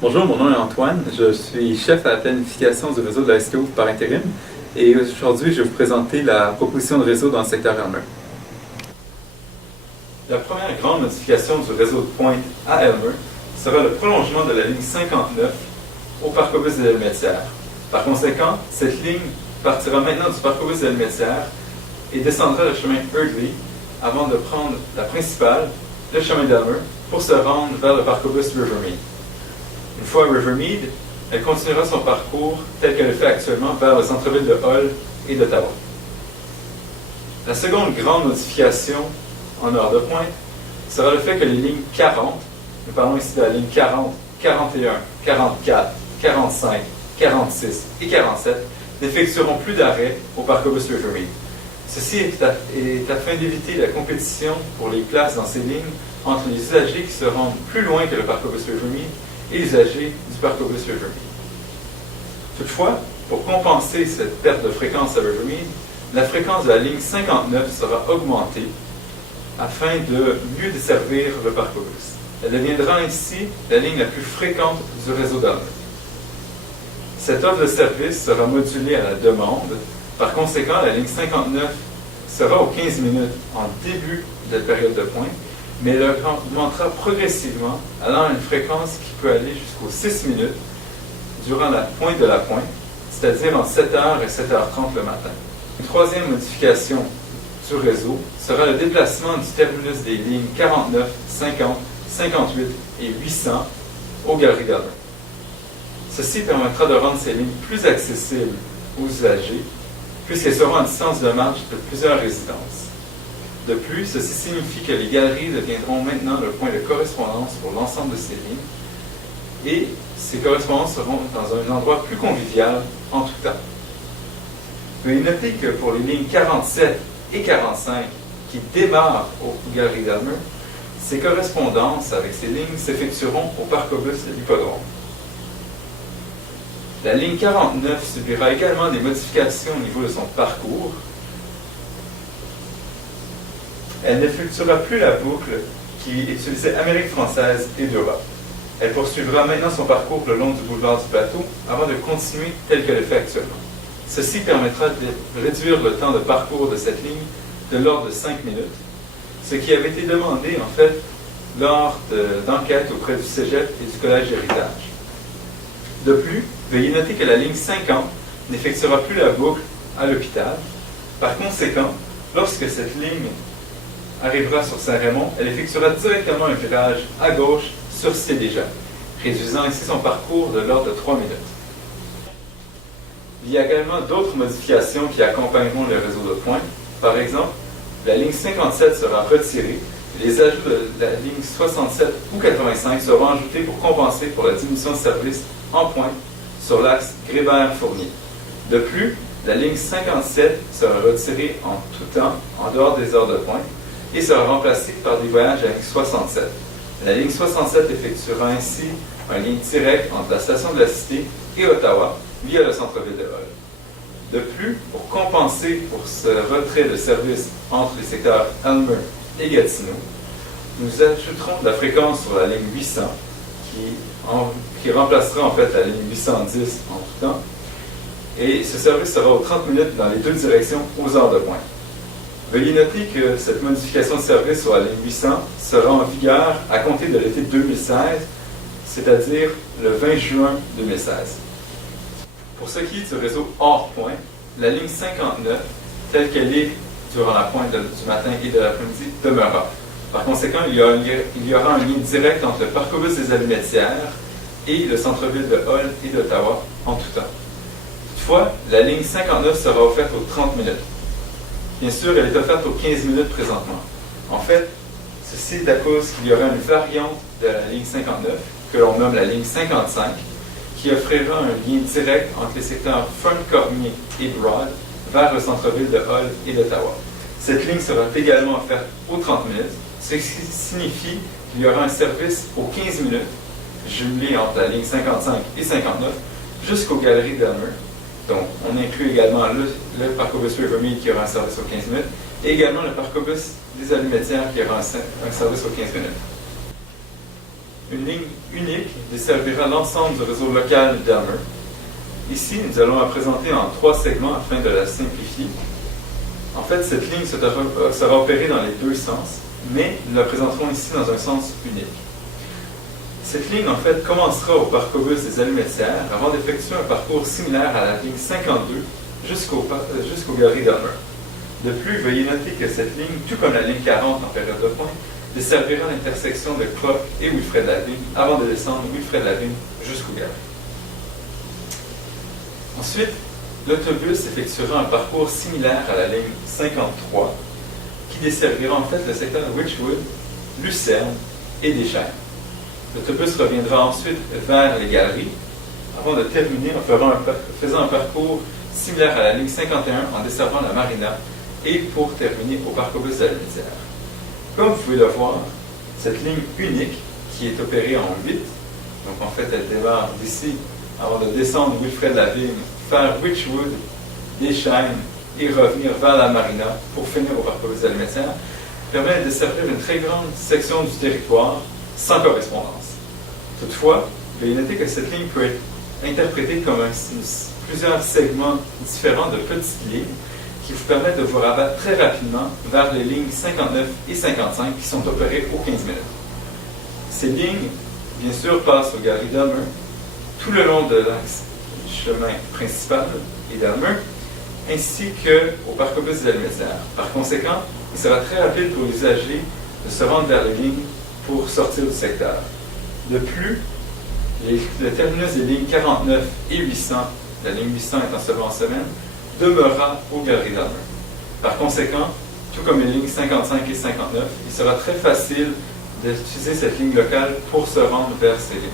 Bonjour, mon nom est Antoine. Je suis chef à la planification du réseau de la STO par intérim et aujourd'hui, je vais vous présenter la proposition de réseau dans le secteur Elmer. La première grande modification du réseau de pointe à Elmer sera le prolongement de la ligne 59 au parc-autobus de l'Almetière. Par conséquent, cette ligne partira maintenant du parc-autobus de l'Almetière et descendra le chemin Eardley avant de prendre la principale, le chemin d'Elmer, pour se rendre vers le parc-autobus Rivermead. Une fois à Rivermead, elle continuera son parcours tel qu'elle le fait actuellement vers le centre-ville de Hull et d'Ottawa. La seconde grande modification en heure de pointe sera le fait que les lignes 40, nous parlons ici de la ligne 40, 41, 44, 45, 46 et 47, n'effectueront plus d'arrêt au parc-autobus Rivermead. Ceci est afin d'éviter la compétition pour les places dans ces lignes entre les usagers qui se rendent plus loin que le parc-autobus Rivermead et les usagers du parc-autobus Rivermead. Toutefois, pour compenser cette perte de fréquence à Rivermead, la fréquence de la ligne 59 sera augmentée afin de mieux desservir le parc-autobus. Elle deviendra ainsi la ligne la plus fréquente du réseau d'Elmer. Cette offre de service sera modulée à la demande. Par conséquent, la ligne 59 sera aux 15 minutes en début de période de pointe, mais elle augmentera progressivement, allant à une fréquence qui peut aller jusqu'aux 6 minutes durant la pointe de la pointe, c'est-à-dire entre 7h et 7h30 le matin. Une troisième modification du réseau sera le déplacement du terminus des lignes 49, 50, 58 et 800 aux galeries d'Elmer. Ceci permettra de rendre ces lignes plus accessibles aux usagers, puisqu'elles seront à distance de marche de plusieurs résidences. De plus, ceci signifie que les galeries deviendront maintenant le point de correspondance pour l'ensemble de ces lignes, et ces correspondances seront dans un endroit plus convivial en tout temps. Veuillez noter que pour les lignes 47 et 45 qui démarrent aux galeries d'Elmer, ces correspondances avec ces lignes s'effectueront au parc-autobus de l'Hippodrome. La ligne 49 subira également des modifications au niveau de son parcours. Elle n'effectuera plus la boucle qui utilisait Amérique française et d'Europe. Elle poursuivra maintenant son parcours le long du boulevard du Plateau avant de continuer tel qu'elle le fait actuellement. Ceci permettra de réduire le temps de parcours de cette ligne de l'ordre de 5 minutes, ce qui avait été demandé en fait lors d'enquêtes auprès du Cégep et du Collège d'Héritage. De plus, veuillez noter que la ligne 50 n'effectuera plus la boucle à l'hôpital. Par conséquent, lorsque cette ligne arrivera sur Saint-Raymond, elle effectuera directement un virage à gauche sur Cédéja, réduisant ainsi son parcours de l'ordre de 3 minutes. Il y a également d'autres modifications qui accompagneront le réseau de pointe. Par exemple, la ligne 57 sera retirée. Les ajouts de la ligne 67 ou 85 seront ajoutés pour compenser pour la diminution de service en pointe sur l'axe Grébert-Fournier. De plus, la ligne 57 sera retirée en tout temps, en dehors des heures de pointe, et sera remplacée par des voyages à la ligne 67. La ligne 67 effectuera ainsi un lien direct entre la station de la Cité et Ottawa via le centre-ville de Hull. De plus, pour compenser pour ce retrait de service entre les secteurs Elmer et Gatineau, nous ajouterons de la fréquence sur la ligne 800 qui remplacera en fait la ligne 810 en tout temps. Et ce service sera aux 30 minutes dans les deux directions aux heures de pointe. Veuillez noter que cette modification de service sur la ligne 800 sera en vigueur à compter de l'été 2016, c'est-à-dire le 20 juin 2016. Pour ce qui est du réseau hors pointe, la ligne 59, telle qu'elle est durant la pointe du matin et de l'après-midi, demeurera. Par conséquent, il y aura un lien direct entre le parc-autobus des Almetières et le centre-ville de Hull et d'Ottawa en tout temps. Toutefois, la ligne 59 sera offerte aux 30 minutes. Bien sûr, elle est offerte aux 15 minutes présentement. En fait, ceci est à cause qu'il y aura une variante de la ligne 59, que l'on nomme la ligne 55, qui offrira un lien direct entre les secteurs Fern-Cormier et Broad vers le centre-ville de Hull et d'Ottawa. Cette ligne sera également offerte aux 30 minutes, ce qui signifie qu'il y aura un service aux 15 minutes, jumelé entre la ligne 55 et 59, jusqu'aux galeries d'Elmer. Donc, on inclut également le parc-autobus Rivermead qui aura un service aux 15 minutes, et également le parc-autobus des Almetières qui aura un service aux 15 minutes. une ligne unique desservira l'ensemble du réseau local d'Elmer. Ici, nous allons la présenter en 3 segments afin de la simplifier. En fait, cette ligne sera opérée dans les 2 sens, mais nous la présenterons ici dans un sens unique. Cette ligne, en fait, commencera au parc-autobus des Allumettières avant d'effectuer un parcours similaire à la ligne 52 jusqu'aux galeries d'Elmer. De plus, veuillez noter que cette ligne, tout comme la ligne 40 en période de pointe, desservira l'intersection de Clock et Wilfrid-Lavigne avant de descendre Wilfrid-Lavigne jusqu'aux galeries. Ensuite, l'autobus effectuera un parcours similaire à la ligne 53 qui desservira en fait le secteur de Wychwood, Lucerne et Deschênes. L'autobus reviendra ensuite vers les galeries avant de terminer en faisant un parcours similaire à la ligne 51 en desservant la Marina et pour terminer au parc-autobus de la Litière. Comme vous pouvez le voir, cette ligne unique qui est opérée en 8, donc en fait elle démarre d'ici avant de descendre Wilfrid-Lavigne, faire Wychwood, Deschênes et revenir vers la Marina pour finir au parc-autobus de la Litière, permet de desservir une très grande section du territoire sans correspondance. Toutefois, veuillez noter que cette ligne peut être interprétée comme plusieurs segments différents de petites lignes qui vous permettent de vous rabattre très rapidement vers les lignes 59 et 55 qui sont opérées aux 15 minutes. Ces lignes, bien sûr, passent aux galeries d'Elmer tout le long de l'axe du chemin principal et d'Elmer, ainsi qu'au parc-autobus des Allumettières. Par conséquent, il sera très rapide pour les usagers de se rendre vers les lignes pour sortir du secteur. De plus, le terminus des lignes 49 et 800, la ligne 800 étant seulement en semaine, demeurera aux galeries d'Elmer. Par conséquent, tout comme les lignes 55 et 59, il sera très facile d'utiliser cette ligne locale pour se rendre vers ces lignes.